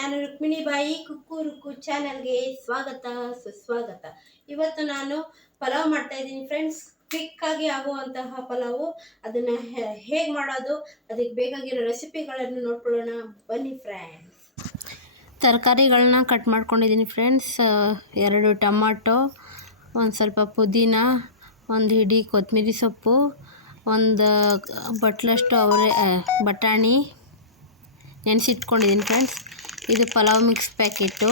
ನಾನು ರುಕ್ಮಿಣಿ ಬಾಯಿ ಕುಕ್ಕು ರುಕ್ಕು ಚಾನಲ್ಗೆ ಸ್ವಾಗತ ಸುಸ್ವಾಗತ. ಇವತ್ತು ನಾನು ಪಲಾವ್ ಮಾಡ್ತಾ ಇದ್ದೀನಿ ಫ್ರೆಂಡ್ಸ್. ಕ್ವಿಕ್ ಆಗಿ ಆಗುವಂತಹ ಪಲಾವು. ಅದನ್ನ ಹೇಗೆ ಮಾಡೋದು, ಅದಕ್ಕೆ ಬೇಕಾಗಿರೋ ರೆಸಿಪಿಗಳನ್ನು ನೋಡ್ಕೊಳ್ಳೋಣ ಬನ್ನಿ ಫ್ರೆಂಡ್ಸ್. ತರಕಾರಿಗಳನ್ನ ಕಟ್ ಮಾಡ್ಕೊಂಡಿದ್ದೀನಿ ಫ್ರೆಂಡ್ಸ್. 2 ಟೊಮಾಟೊ, ಒಂದು ಸ್ವಲ್ಪ ಪುದೀನ, ಒಂದು ಹಿಡಿ ಕೊತ್ತಂಬರಿ ಸೊಪ್ಪು, ಒಂದು ಬಟ್ಲಷ್ಟು ಬಟಾಣಿ ನೆನೆಸಿಟ್ಕೊಂಡಿದ್ದೀನಿ ಫ್ರೆಂಡ್ಸ್. ಇದು ಪಲಾವ್ ಮಿಕ್ಸ್ ಪ್ಯಾಕೆಟು.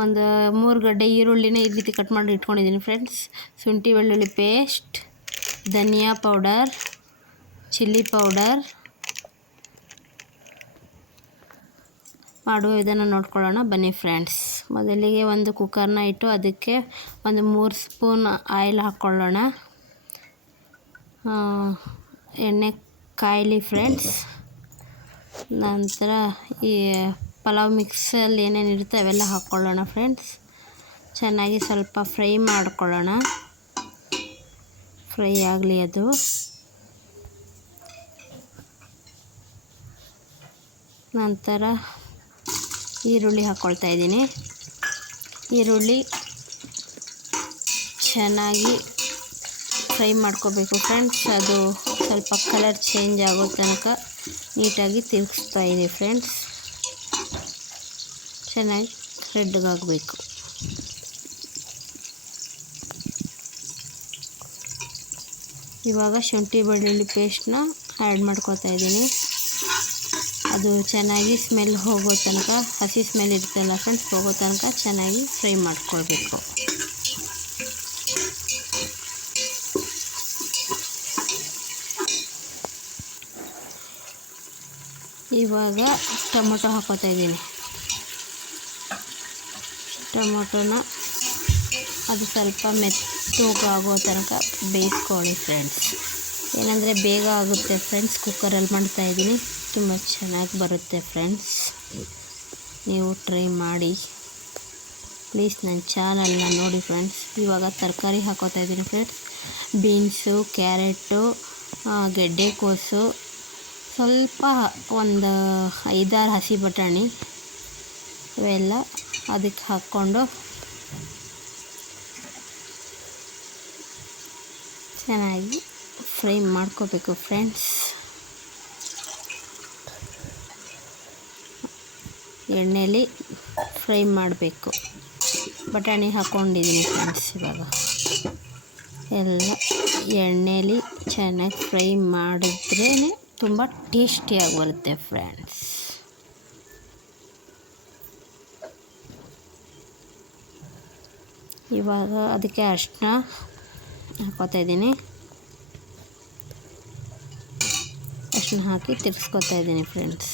ಒಂದು 3 ಗಡ್ಡೆ ಈರುಳ್ಳಿನ ಈ ರೀತಿ ಕಟ್ ಮಾಡಿ ಇಟ್ಕೊಂಡಿದ್ದೀನಿ ಫ್ರೆಂಡ್ಸ್. ಶುಂಠಿ ಬೆಳ್ಳುಳ್ಳಿ ಪೇಸ್ಟ್, ಧನಿಯಾ ಪೌಡರ್, ಚಿಲ್ಲಿ ಪೌಡರ್. ಮಾಡುವ ವಿಧಾನ ನೋಡ್ಕೊಳ್ಳೋಣ ಬನ್ನಿ ಫ್ರೆಂಡ್ಸ್. ಮೊದಲಿಗೆ ಒಂದು ಕುಕ್ಕರ್ನ ಇಟ್ಟು ಅದಕ್ಕೆ ಒಂದು 3 ಸ್ಪೂನ್ ಆಯಿಲ್ ಹಾಕ್ಕೊಳ್ಳೋಣ. ಎಣ್ಣೆ ಕಾಯಲಿ ಫ್ರೆಂಡ್ಸ್. ನಂತರ ಈ ಪಲಾವ್ ಮಿಕ್ಸಲ್ಲಿ ಏನೇನು ಇರುತ್ತೆ ಅವೆಲ್ಲ ಹಾಕ್ಕೊಳ್ಳೋಣ ಫ್ರೆಂಡ್ಸ್. ಚೆನ್ನಾಗಿ ಸ್ವಲ್ಪ ಫ್ರೈ ಮಾಡ್ಕೊಳ್ಳೋಣ. ಫ್ರೈ ಆಗಲಿ ಅದು. ನಂತರ ಈರುಳ್ಳಿ ಹಾಕ್ಕೊಳ್ತಾ ಇದ್ದೀನಿ. ಈರುಳ್ಳಿ ಚೆನ್ನಾಗಿ ಫ್ರೈ ಮಾಡ್ಕೋಬೇಕು ಫ್ರೆಂಡ್ಸ್. ಅದು ಸ್ವಲ್ಪ ಕಲರ್ ಚೇಂಜ್ ಆಗೋ ತನಕ ನೀಟಾಗಿ ತಿರುಗಿಸ್ತಾ ಇದೆ ಫ್ರೆಂಡ್ಸ್. ಚೆನ್ನಾಗಿ ರೆಡ್ಗಾಗಬೇಕು. ಇವಾಗ ಶುಂಠಿ ಬೆಳ್ಳುಳ್ಳಿ ಪೇಸ್ಟ್ನ ಆ್ಯಡ್ ಮಾಡ್ಕೊತಾ ಇದ್ದೀನಿ. ಅದು ಚೆನ್ನಾಗಿ ಸ್ಮೆಲ್ ಹೋಗೋ ತನಕ, ಹಸಿ ಸ್ಮೆಲ್ ಇರುತ್ತಲ್ಲ ಫ್ರೆಂಡ್ಸ್, ಹೋಗೋ ತನಕ ಚೆನ್ನಾಗಿ ಫ್ರೈ ಮಾಡ್ಕೊಳ್ಬೇಕು. ಇವಾಗ ಟೊಮೊಟೊ ಹಾಕೋತಾ ಇದ್ದೀನಿ. ಟೊಮೊಟೊನ ಅದು ಸ್ವಲ್ಪ ಮೆತ್ತಗಾಗೋ ತನಕ ಬೇಯಿಸ್ಕೊಳ್ಳಿ ಫ್ರೆಂಡ್ಸ್. ಏನಂದರೆ ಬೇಗ ಆಗುತ್ತೆ ಫ್ರೆಂಡ್ಸ್. ಕುಕ್ಕರಲ್ಲಿ ಮಾಡ್ತಾಯಿದ್ದೀನಿ, ತುಂಬ ಚೆನ್ನಾಗಿ ಬರುತ್ತೆ ಫ್ರೆಂಡ್ಸ್. ನೀವು ಟ್ರೈ ಮಾಡಿ ಪ್ಲೀಸ್. ನನ್ನ ಚಾನಲ್ನ ನೋಡಿ ಫ್ರೆಂಡ್ಸ್. ಇವಾಗ ತರಕಾರಿ ಹಾಕೋತಾ ಇದ್ದೀನಿ ಫ್ರೆಂಡ್ಸ್. ಬೀನ್ಸು, ಕ್ಯಾರೆಟು, ಗೆಡ್ಡೆಕೋಸು, ಸ್ವಲ್ಪ ಒಂದು 5-6 ಹಸಿ ಬಟಾಣಿ, ಇವೆಲ್ಲ ಅದಕ್ಕೆ ಹಾಕ್ಕೊಂಡು ಚೆನ್ನಾಗಿ ಫ್ರೈ ಮಾಡ್ಕೋಬೇಕು ಫ್ರೆಂಡ್ಸ್. ಎಣ್ಣೆಯಲ್ಲಿ ಫ್ರೈ ಮಾಡಬೇಕು. ಬಟಾಣಿ ಹಾಕ್ಕೊಂಡಿದ್ದೀನಿ ಫ್ರೆಂಡ್ಸ್. ಇವಾಗ ಎಲ್ಲ ಎಣ್ಣೆಯಲ್ಲಿ ಚೆನ್ನಾಗಿ ಫ್ರೈ ಮಾಡಿದ್ರೇ ತುಂಬ ಟೇಸ್ಟಿಯಾಗಿ ಬರುತ್ತೆ ಫ್ರೆಂಡ್ಸ್. ಇವಾಗ ಅದಕ್ಕೆ ಅರಿಶಿನ ಹಾಕ್ಕೋತಾ ಇದ್ದೀನಿ. ಅರಿಶಿನ ಹಾಕಿ ತಿರ್ಗಿಸ್ಕೊತಾ ಇದ್ದೀನಿ ಫ್ರೆಂಡ್ಸ್.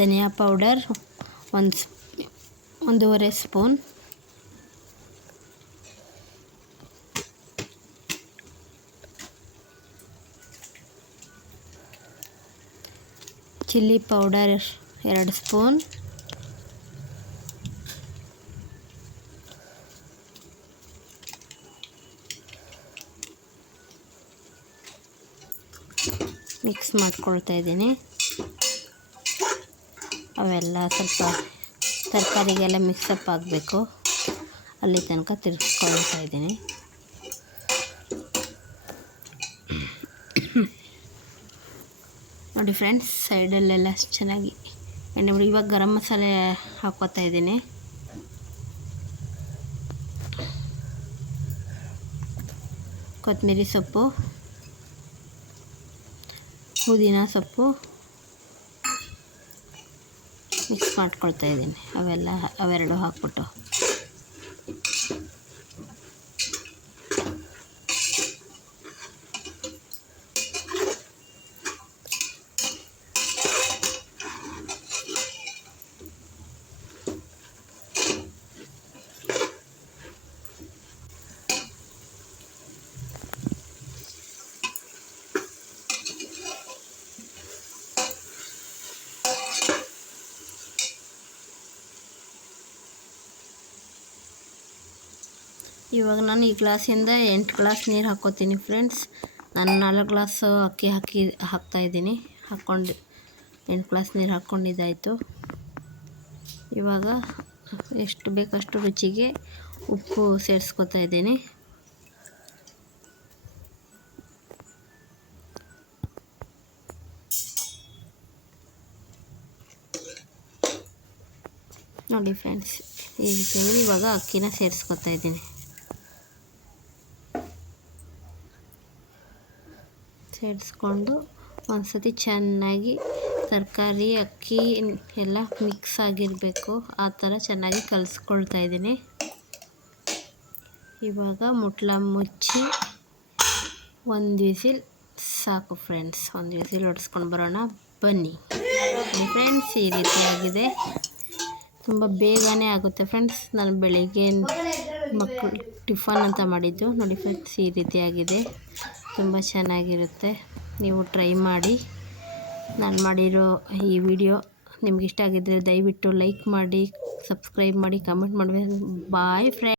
ಧನಿಯಾ powder 1.5 spoon, chilli powder 2 spoon, mix ಮಾಡ್ಕೊಳ್ತಾ ಇದ್ದೀನಿ. ಅವೆಲ್ಲ ಸ್ವಲ್ಪ ತರಕಾರಿಗೆಲ್ಲ ಮಿಕ್ಸಪ್ ಆಗಬೇಕು, ಅಲ್ಲಿ ತನಕ ತಿರ್ಗಿಸ್ಕೊಳ್ತಾ ಇದ್ದೀನಿ. ನೋಡಿ ಫ್ರೆಂಡ್ಸ್, ಸೈಡಲ್ಲೆಲ್ಲ ಚೆನ್ನಾಗಿ ಎಣ್ಣೆ ಬಿಡಿ. ಇವಾಗ ಗರಂ ಮಸಾಲೆ ಹಾಕ್ಕೋತಾ ಇದ್ದೀನಿ. ಕೊತ್ತಂಬರಿ ಸೊಪ್ಪು, ಪುದೀನ ಸೊಪ್ಪು ಮಿಕ್ಸ್ ಮಾಡ್ಕೊಳ್ತಾ ಇದ್ದೀನಿ. ಅವೆರಡು ಹಾಕ್ಬಿಟ್ಟು ಇವಾಗ ನಾನು ಈ ಗ್ಲಾಸಿಂದ 8 ಗ್ಲಾಸ್ ನೀರು ಹಾಕ್ಕೋತೀನಿ ಫ್ರೆಂಡ್ಸ್. ನಾನು 4 ಗ್ಲಾಸ್ ಅಕ್ಕಿ ಹಾಕ್ತಾಯಿದ್ದೀನಿ. 8 ಗ್ಲಾಸ್ ನೀರು ಹಾಕ್ಕೊಂಡಿದ್ದಾಯಿತು. ಇವಾಗ ಎಷ್ಟು ಬೇಕಷ್ಟು ರುಚಿಗೆ ಉಪ್ಪು ಸೇರಿಸ್ಕೊತಾ ಇದ್ದೀನಿ. ನೋಡಿ ಫ್ರೆಂಡ್ಸ್, ಈ ರೀತಿಯಾಗಿ ಇವಾಗ ಅಕ್ಕಿನ ಸೇರಿಸ್ಕೊತಾ ಇದ್ದೀನಿ. ಸೇರಿಸ್ಕೊಂಡು ಒಂದು ಸತಿ ಚೆನ್ನಾಗಿ ತರಕಾರಿ ಅಕ್ಕಿ ಎಲ್ಲ ಮಿಕ್ಸ್ ಆಗಿರಬೇಕು, ಆ ಥರ ಚೆನ್ನಾಗಿ ಕಲಿಸ್ಕೊಳ್ತಾ ಇದ್ದೀನಿ. ಇವಾಗ ಮುಟ್ಲ ಮುಚ್ಚಿ 1 ವಿಸಿಲ್ ಸಾಕು ಫ್ರೆಂಡ್ಸ್. 1 ವಿಸಿಲ್ ಹೊಡೆಸ್ಕೊಂಡು ಬರೋಣ ಬನ್ನಿ ಫ್ರೆಂಡ್ಸ್. ಈ ರೀತಿಯಾಗಿದೆ, ತುಂಬ ಬೇಗನೆ ಆಗುತ್ತೆ ಫ್ರೆಂಡ್ಸ್. ನಾನು ಬೆಳಿಗ್ಗೆ ಮಕ್ಕಳು ಟಿಫನ್ ಅಂತ ಮಾಡಿದ್ದು. ನೋಡಿ ಫ್ರೆಂಡ್ಸ್, ಈ ರೀತಿಯಾಗಿದೆ, ತುಂಬ ಚೆನ್ನಾಗಿರುತ್ತೆ. ನೀವು ಟ್ರೈ ಮಾಡಿ. ನಾನು ಮಾಡಿರೋ ಈ ವಿಡಿಯೋ ನಿಮ್ಗೆ ಇಷ್ಟ ಆಗಿದ್ದರೆ ದಯವಿಟ್ಟು ಲೈಕ್ ಮಾಡಿ, ಸಬ್ಸ್ಕ್ರೈಬ್ ಮಾಡಿ, ಕಮೆಂಟ್ ಮಾಡಿ. Bye friends.